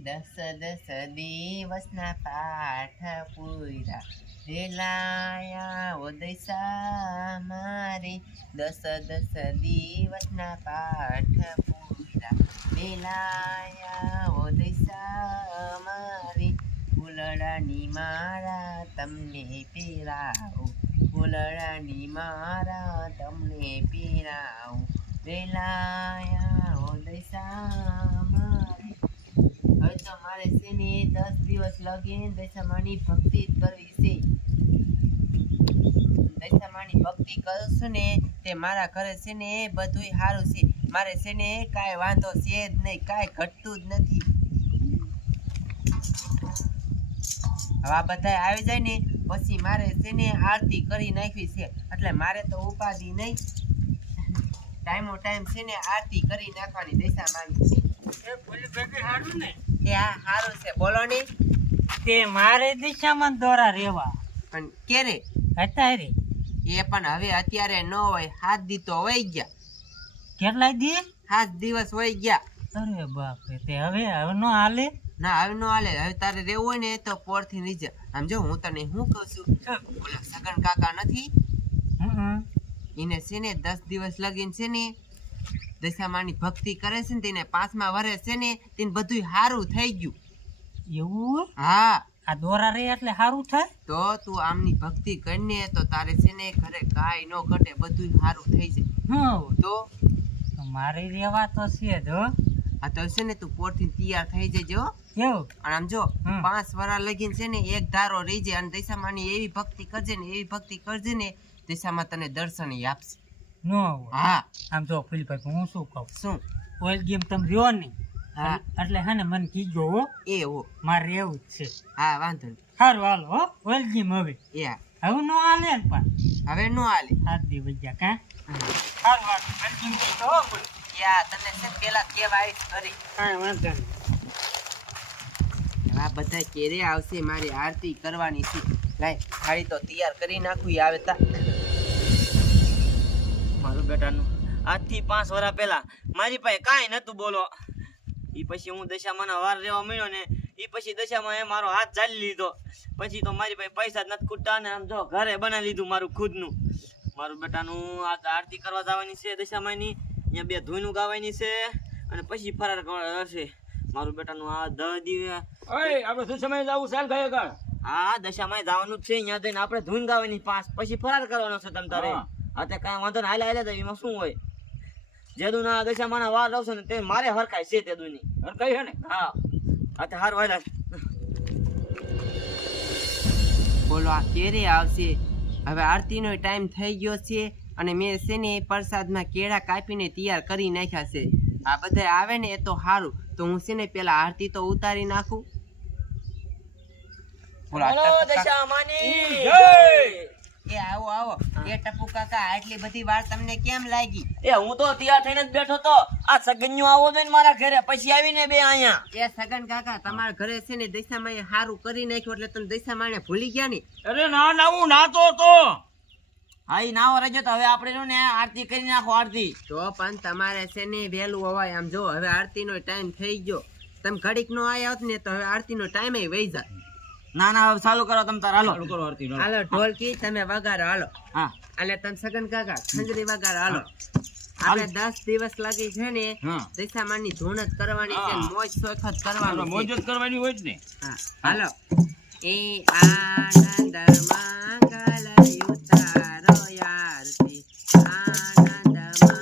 દસ દસ દિવસના પાઠ પૂરા રેલાયા ઓદૈસા મારે દસ દસ દિવસના પાઠ પૂરા રેલાયા ઓદૈસા મારે ફૂલડાની માળા તમને પીરાવું ફૂલડાની માળા તમને પીરાવું રેલાયા ઓદૈસા મારે હવે તો મારે છે ને 10 દિવસ લગીને દશામાની ભક્તિ કરવી છે. દશામાની ભક્તિ કરશું ને તે મારા ઘરે છે ને બધુંય સારું છે. મારે છે ને કાંઈ વાંધો છે જ નહીં, કાંઈ ઘટતું જ નથી. હવે આ બધા આવી જાય ને પછી મારે છે ને આરતી કરી નાખવી છે, એટલે મારે તો ઉપાધિ નહીં. ટાઈમો ટાઈમ છે ને આરતી કરી નાખવાની દશામાની. એ હા સારું છે, બોલો ને. તે મારે દિશામાં દોરા રેવા પણ ક્યારે હતા રે એ પણ હવે અત્યારે ન હોય. 7 દી તો વહી ગયા. કેટલા દી? 7 દિવસ વહી ગયા. અરે બાપ રે, તે હવે નો હાલે? ના હવે નો હાલે. હવે તારે રહેવું હોય ને તો પોરથી નીચે. આમ જો હું તને શું કહું છું, ઓલા સગન કાકા નથી એને છે ને 10 દિવસ લગીને છે ને દશામાની ભક્તિ કરે છે ને તેને 5મા વર્ષે છે ને તેને બધું સારું થઈ ગયું. એવું? હા, આ દોરા રે એટલે સારું થાય? તો તું આમની ભક્તિ કરીને તો તારે છે ને ઘરે કાંઈ ન ઘટે, બધું સારું થઈ જાય. તો મારે રેવા તો છે જ હો. આ તો છે ને તું પોરથી તૈયાર થઈ જજો. કેવું? અને આમ જો 5 વર્ષ લગીને છે ને એક ધારો રહી જાય અને દશામાની એવી ભક્તિ કરજે ને એવી ભક્તિ કરજે ને દશામાં તને દર્શન આપશે. નો હા આમ જો ફૂલભાઈ હું શું કહું, શું ઓઇલ ગેમ તમે રહ્યો ને હા એટલે હે ને મને કીજો હો, એ હો મારે રહેવું જ છે. હા વાંધો નહીં. સારું હાલો હો ઓઇલ ગેમ હવે. એ હા હવે નો હાલે ને પણ હવે નો હાલે. 7 દી વૈયા કા સારું હાલો ઓઇલ ગેમ તો હો બોલ. યા તને છે ને પેલા કેવા આવીશ કરી. હા વાંધો નહીં. આ બધા કેરે આવશે, મારી આરતી કરવાની છે. લાય થાળી તો તૈયાર કરી નાખું. આવે તા મારું બેટાનું આજથી 5 વર્ષ પહેલા મારી પાસે કાંઈ નતું બોલો. એ પછી હું દશામાના વાર રહેવા મળ્યો ને એ પછી દશામાં એ મારો હાથ ચાલી લીધો. પછી તો મારી પાસે પૈસા જ નથી ખૂટતા ને આમ જો ઘરે બનાવી લીધું મારું ખુદનું. મારું બેટાનું આ આરતી કરવા જવાની છે દશામાની, અહીંયા 2 ધૂનું ગાવાની છે અને પછી ફરાર કરશે. મારું બેટાનું આ 10 દિવસ આપણે શું સમય જવું ચાલ ગયે કર. હા દશામાં જવાનું જ છે. અહીંયા જઈને આપણે ધૂન ગાવાની 5 પછી ફરાર કરવાનો છે તમ તારે. હા તે કાંઈ વાંધો ને હાલે હાલે તો એમાં શું હોય. જેદું ના દશામાના વાર આવશે ને તે મારે હરખાય છે તે દુની હરખાઈ હે ને. હા આ તે હાર વાયલા બોલો આ કેરે આવશે. હવે આરતીનો ટાઈમ થઈ ગયો છે અને મેં છે ને પ્રસાદમાં કેળા કાપીને તૈયાર કરી નાખ્યા છે. આ બધા આવે ને એ તો સારું. તો હું છે ને પેલા આરતી તો ઉતારી નાખું. બોલો આ ટપુ કાકા. દશામાની એ આવો આવો. એ ટપુ કાકા આટલી બધી વાર તમને કેમ લાગી? એ હું તો તૈયાર થઈને જ બેઠો તો. આ સગન્યો આવો જોઈને મારા ઘરે પછી આવીને બે અહીંયા. એ સગન કાકા તમારા ઘરે છે ને દશામાં એ સારું કરી નાખ્યું એટલે તમે દશામાને ભૂલી ગયા ને? અરે ના ના હું નાતો તો. હા ઈ નાવો રહેજો તો હવે આપણે ને આરતી કરી નાખો આરતી. તો પણ તમારે છે ને વહેલું અવાય. આમ જો હવે આરતીનો ટાઈમ થઈ ગયો. તમે ઘડીક નો આયા હોત ને તો હવે આરતીનો ટાઈમ વહી જાય. ના ના હવે ચાલુ કરો તમ તાર હાલો. ચાલુ કરો આરતી નો. હાલો ઢોલકી તમે વગાડો હાલો. હા અને તમે સગન કાકા ખંજરી વગાડો હાલો. આપણે 10 દિવસ લાગી છે ને હા. દશામાની ધૂન જ કરવાની છે, મોજ શોખ જ કરવાનું મોજ છે. જ કરવાની હોય જ ને. હા હાલો. એ આનંદ મંગલ ઉતારો આરતી, આનંદ મંગલ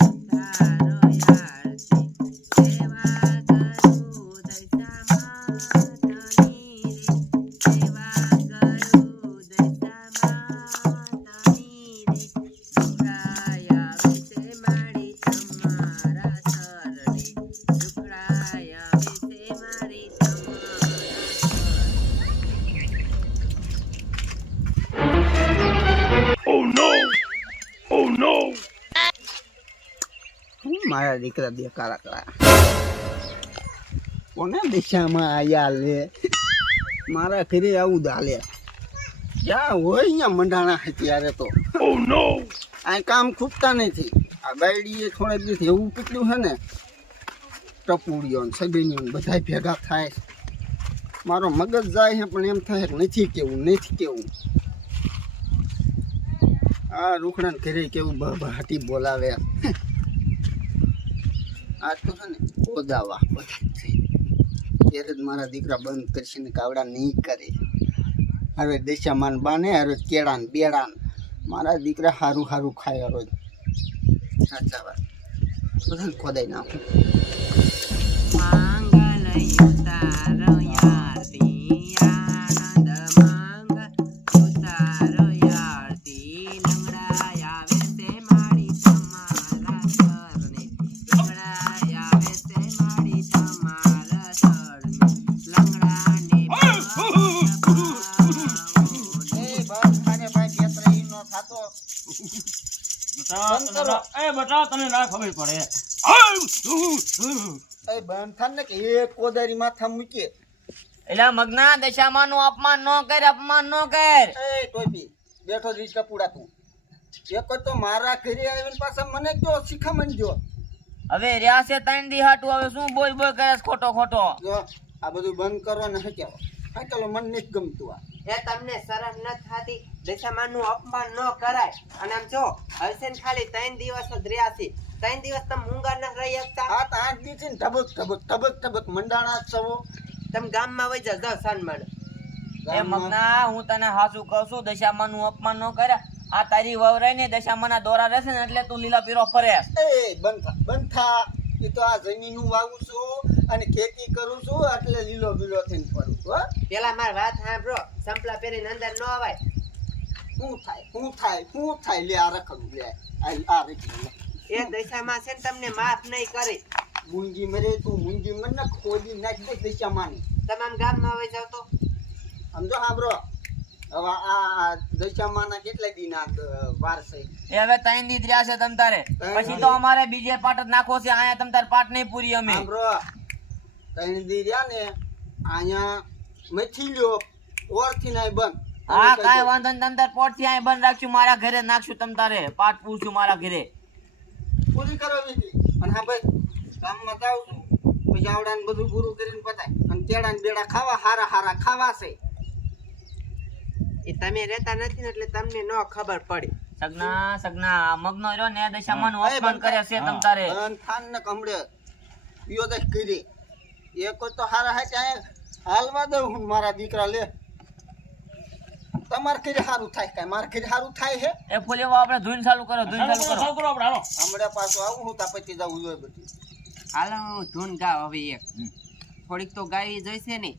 ઉતારો આરતી, સેવા કરું દશામાતની રે, સેવા કરું દશામાતની રે, દુખડાયા વિશે મારી તમારા શરણે, દુખડાયા વિશે મારી તમારા મારા દીકરા બે કાળા કાળા કોને દિશામાં આયા લે. મારા ઘરે આવું દાલે જ્યાં હોય અહીંયા મંડાણા અત્યારે તો આ કામ ખૂટતા નથી. આ બાયડીએ થોડાક દિવસ એવું કેટલું છે ને ટપુડીઓ ને સગીનીઓ ને બધાય ભેગા થાય છે. મારો મગજ જાય છે પણ એમ થાય કે નથી કેવું. આ રૂખડાને ઘરે કેવું બહાટી બોલાવે. આ તો છે ને ઓદાવા બધા થઈ ત્યારે જ મારા દીકરા બંધ કરશે ને કાવડા નહીં કરે. હવે દશામાન બાને હવે કેળાન બેડાન મારા દીકરા હારું ખાય રોજ. સાચા વાત બધાને ખોદાઈ નાખું. બટા તને ના ખબર પડે. એ બંધ થાન ને કે એક કોદારી માથા મૂકે. એલા મગના દશામાં નું અપમાન ન કર. એ ટોપી બેઠો રીસ કપુડા તું. એક તો મારા ઘરે આવીને પાછા મને કયો શીખામણ જો. હવે રહ્યા છે 3 દી હાટું, હવે શું બોલ કરે છે ખોટો. જો આ બધું બંધ કરો ને હક્યાવો. હા ચાલો મને નથી ગમતું આ. એ તમને શરમ ન થાતી? દશામાનું અપમાન ન કરાય. અને આમ જો હલસેન ખાલી 3 દિવસ જ રહ્યા છે. 3 દિવસ તમે મૂંગા ન રહી શકતા? 7-8 દી છે ને ધબક મંડાણા સવો. તમે ગામમાં વઈ જાઓ સન્માન. એ મગના હું તને હાસું કહું છું, દશામાં નું અપમાન ન કરે. આ તારી વવરાઈ ને દશામાં ના દોરા રહેશે ને એટલે તું લીલા પીરો ફરે. એ બંધ થા. એ તો આ જમીનું વાવું છું અને ખેતી કરું છું એટલે લીલો બીલો થઈને ફરું છું. હા પેલા મારી વાત સાંભળો, સંપલા પહેરીને અંદર ન અવાય. શું થાય લે આ રખડું લે આ રખડું. એ દશામાં છે ને તમને માફ નહીં કરી. મુંજી મરે તું મુંજી મને ખોદી નાખ દે દશામાં. તમે આમ ગામમાં વઈ જાવ તો સમજો સાંભળો. હવે આ દશામાના કેટલા દિન વાર છે? એ હવે 3 દી રહ્યા છે તમ તારે, પછી તો અમારે બીજે પાટ જ નાખો છે. આયા તમ તાર પાટ નહીં પૂરી અમે. સાંભળો 3 દી રહ્યા ને અહીંયા મથી લ્યો ઓરથી નાય બંધ. હા કાઈ વાંધો નહીં, તમ તાર પોટ થી આય બંધ રાખશું, મારા ઘરે નાખશું તમ તારે પાટ પૂછશું મારા ઘરે. પૂરી કરો વિધિ. અને હા ભાઈ ગામમાં જાઉં છું પછી આવડાને બધું પૂરું કરીને પતાય. અને કેળા ને બેડા ખાવા હારા ખાવા છે. એ તમે રહેતા નથી ને એટલે તમને ન ખબર પડી. સગના મગનો રહ્યો ને દશામાં નું અપમાન કરે છે તમ તારે. થાન ને કમડે યો દસ કરી એક તો હારા હે ત્યાં હાલવા દઉં હું મારા દીકરા લે. તમાર ઘરે સારું થાય કાંઈ મારા ઘરે સારું થાય હે? એ ફૂલી આપણે ધૂન ચાલુ કરો. હમણાં પાછું આવું હું તા પછી જવું જોઈએ બધું. હાલો હું ધૂન ગાવ હવે એક થોડીક તો ગાવી જોઈશે ને.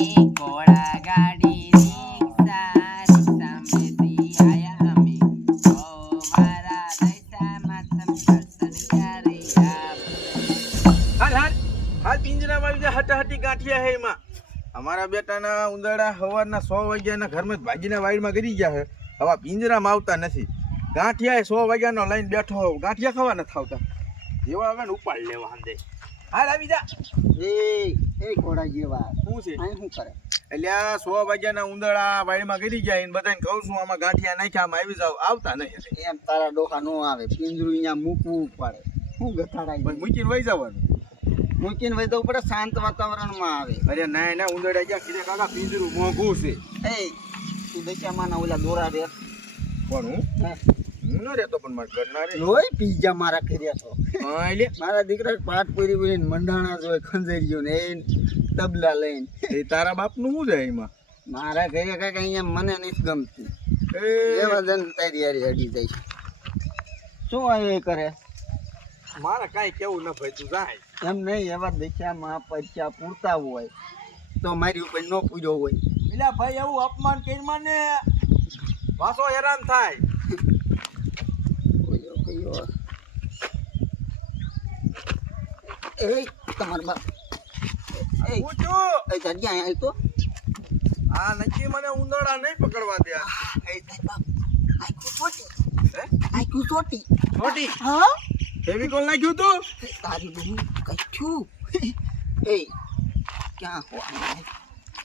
એ ઘોડા ગાડી રિક્ષા રિક્ષામેથી આયા અમે. ઓ મારા દશામાં તમે દર્શન ક્યારે આપ. હાલ પિંજરામાં આવી જાય હટાહટી ગાંઠિયા હે એમાં. અમારા બેટાના ઉંદરડા સવારના 100 વાગ્યાના ઘરમાં જ ભાગીના વાડીમાં ગરી ગયા છે. હવે પિંજરામાં આવતા નથી. ગાંઠિયા 100 વાગ્યાનો લઈને બેઠો હોઉં, ગાંઠિયા ખાવા નથી આવતા. જેવા આવે ને ઉપાડ લેવા હાંદે. હાલ આવી જા. એ ઘોડા જેવા શું છે અહીં શું કરે? એટલે આ 100 વાગ્યાના ઉંદરડા વાડીમાં ગરી જાય ને બધાને કહું છું આમાં ગાંઠિયા નાખ્યા આમાં આવી જાવ, આવતા નહીં. એમ તારા ડોહા નો આવે. પિંજરું અહીંયા મૂકવું પડે. શું ગથાડા મૂકીને વહી જવાનું. મૂકીને વહી જવું પડે. શાંત વાતાવરણમાં આવે. અરે ના ઉંદરડા ગયા કીધે કાકા પિંજરું મોંઘું છે. એ તું દશામાના ઓલા દોરા રે પણ હું ન રહેતો પણ મારા ઘરના રે લોહી પીજા મારા ઘરે તો. હા એટલે મારા દીકરા પાટ પૂરી પૂરીને મંડાણા જોઈ ખંજેરીઓ ને એ તબલા લઈને. એ તારા બાપનું શું જાય એમાં? મારા ઘરે કઈક અહીંયા મને નથી ગમતું. એવા જન તારી હારી અડી જાય છે. શું આવ્યું કરે? મારે કાંઈ કેવું ન ભાઈ, તું જાય એમ નહીં. એવા દશામાં પૈસા પૂરતા હોય તો મારી ઉપર ન પૂર્યો હોય. એટલે ભાઈ એવું અપમાન કરી મને વાસો હેરાન થાય. એ તમાર બાપ એ પૂછું એ જગ્યા અહીં તો આ નક્કી મને ઉંદરડા નહીં પકડવા દે. એ તાર બાપ આખું છોટી. આખું છોટી. છોટી હા ફેવિકોલ નાખ્યું તું? તારી બહુ કઈ થયું? એ ક્યાં હો?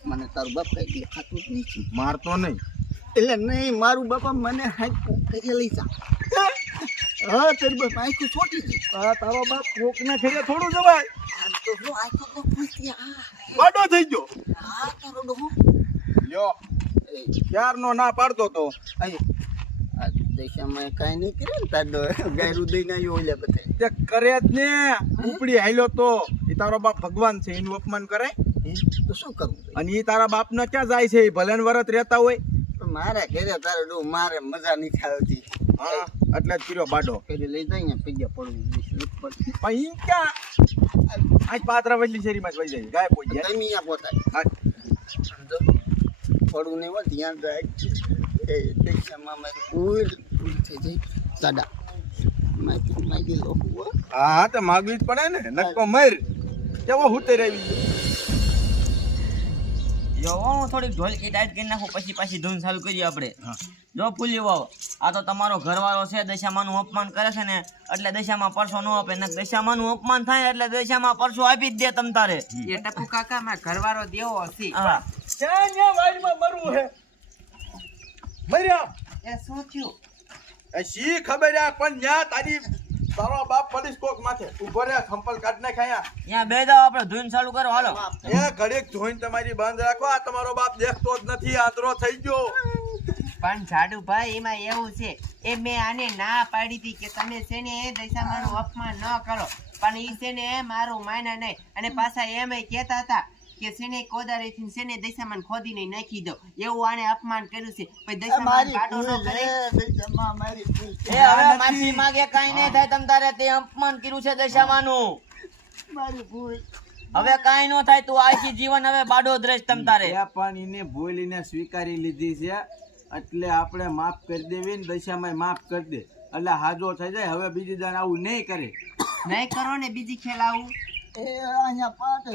મને તારું બાપ કઈ દેખાતું જ નથી. મારતો નહીં એટલે નહીં મારું બાપા મને હાથ કરેલી જા. હા તારી બસ આંખું છોટી ગઈ. આ તારો બાપ કોકના ઘરે થોડું જવાય. આ તો હું આંખું તો પૂછતી આ બાડો થઈ ગયો. આ તારો ડોહો લ્યો ક્યારનો ના પાડતો તો. આ દેશામાં કાંઈ નહીં કરે ને તાર ગાયરું દઈને આવ્યો ઓલે બધે. તે કરે જ ને ઉપડી હાલ્યો તો. એ તારો બાપ ભગવાન છે, એનું અપમાન કરાય? તો શું કરવું? અને એ તારા બાપને ક્યાં જાય છે? એ ભલે ને વરત રહેતા હોય. મારા ઘરે તારો ડોહ મારે મજા નહીં આવતી. હા એટલે જ કર્યો બાડો. પેલી લઈ જાય ને પૈયા પડવું પડશે. પણ ઈ ક્યાં આજ પાત્રા વડલી શેરીમાં જ વહી જાય, ગાયબ હોય જાય. તમે અહીંયા પોતા હા. પડવું નહીં હોય ધ્યાન રાખ. એ દેશામાં મારી પૂર થઈ જાય દાદા માગી લો. હા તો માગવી જ પડે ને, નક્કો મર કેવો હુતે રહી. જો હું થોડીક ઢોલકી ટાઈટ કરી નાખું પછી પાછી ધૂન ચાલુ કરીએ આપણે. જો ફૂલી વાવ આ તો તમારો ઘરવાળો છે, દશામાનું અપમાન કરે છે ને એટલે દશામાં પરસો ન આપે ને દશામાનું અપમાન થાય એટલે દશામાં પરસો આપી જ દે તમ તારે. એ ટપુ કાકા માં ઘરવાળો દેવો હશે. હા ક્યાં ક્યાં વાડીમાં મરવું હે? મર્યા એ શું થયું? એ શી ખબર યાર, પણ ન્યા તારો બાપ પડીશ કોક માથે ઉભો રે, થંપલ કાઢ નાખ અહીંયા. અહીંયા બે દાવ આપણે ધૂન ચાલુ કરો હાલો. એ ઘડીક ધોઈને તમારી બંધ રાખો. આ તમારો બાપ દેખતો જ નથી, આદરો થઈ ગયો. પણ જાડુભાઈ એમાં એવું છે, એ મેં આને ના પાડી હતી કે તમે છે ને દશામાનું અપમાન ન કરો, પણ ઈ છે ને મારું માના નહીં. અને પાછા એમ કહેતા હતા કે છે ને કોદારીથી છે ને દશામાન ખોદીને નાખી દો, એવું આને અપમાન કર્યું છે. પછી દશામાન મારી કાઢો ન ભૂલ કરે. છે દેશામાં મારી ભૂલ છે. એ હવે માફી માંગે કાઈ નહીં થાય તમ તારે, તે અપમાન કર્યું છે દશામાનું. મારી ભૂલ. હવે કાઈ ન થાય, તું આખી જીવન હવે બાડો જ રહીશ તમ તારે. એ પણ એને ભૂલીને સ્વીકારી લીધી છે એટલે આપણે માફ કરી દેવી ને દશામાં માફ કરી દે એટલે હાજો થઈ જાય. હવે બીજી દાન આવું નહીં કરે. નહીં કરો ને બીજી ખેલ આવું. એ અહીંયા પાટે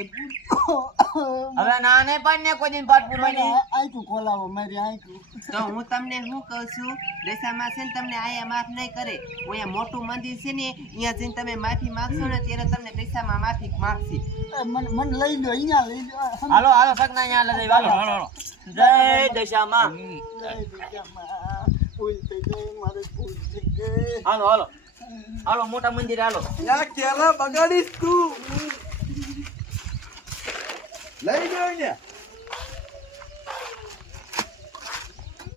હવે ના નહીં પાડ ને કોઈ દિન પાટ પૂરવાની. આંખું ખોલાવો મારી આંખું. તો હું તમને શું કહું છું, દશામાં છે ને તમને અહીંયા માફ નહીં કરે. અહીંયા મોટું મંદિર છે ને અહીંયા જઈને તમે માફી માંગશો ને ત્યારે તમને દશામાં માફી માંગશે. મને લઈ લો અહીંયા લઈ લો. હાલો હાલો સગના અહીંયા લઈ જઈ હાલો હાલો હાલો. જય દશામાં. ભૂલ થઈ ગઈ મારી ભૂલ થઈ ગઈ. હાલો હાલો હાલો મોટા મંદિરે હાલો. યા કેલા બગાડીશ તું. લઈ ગયો ને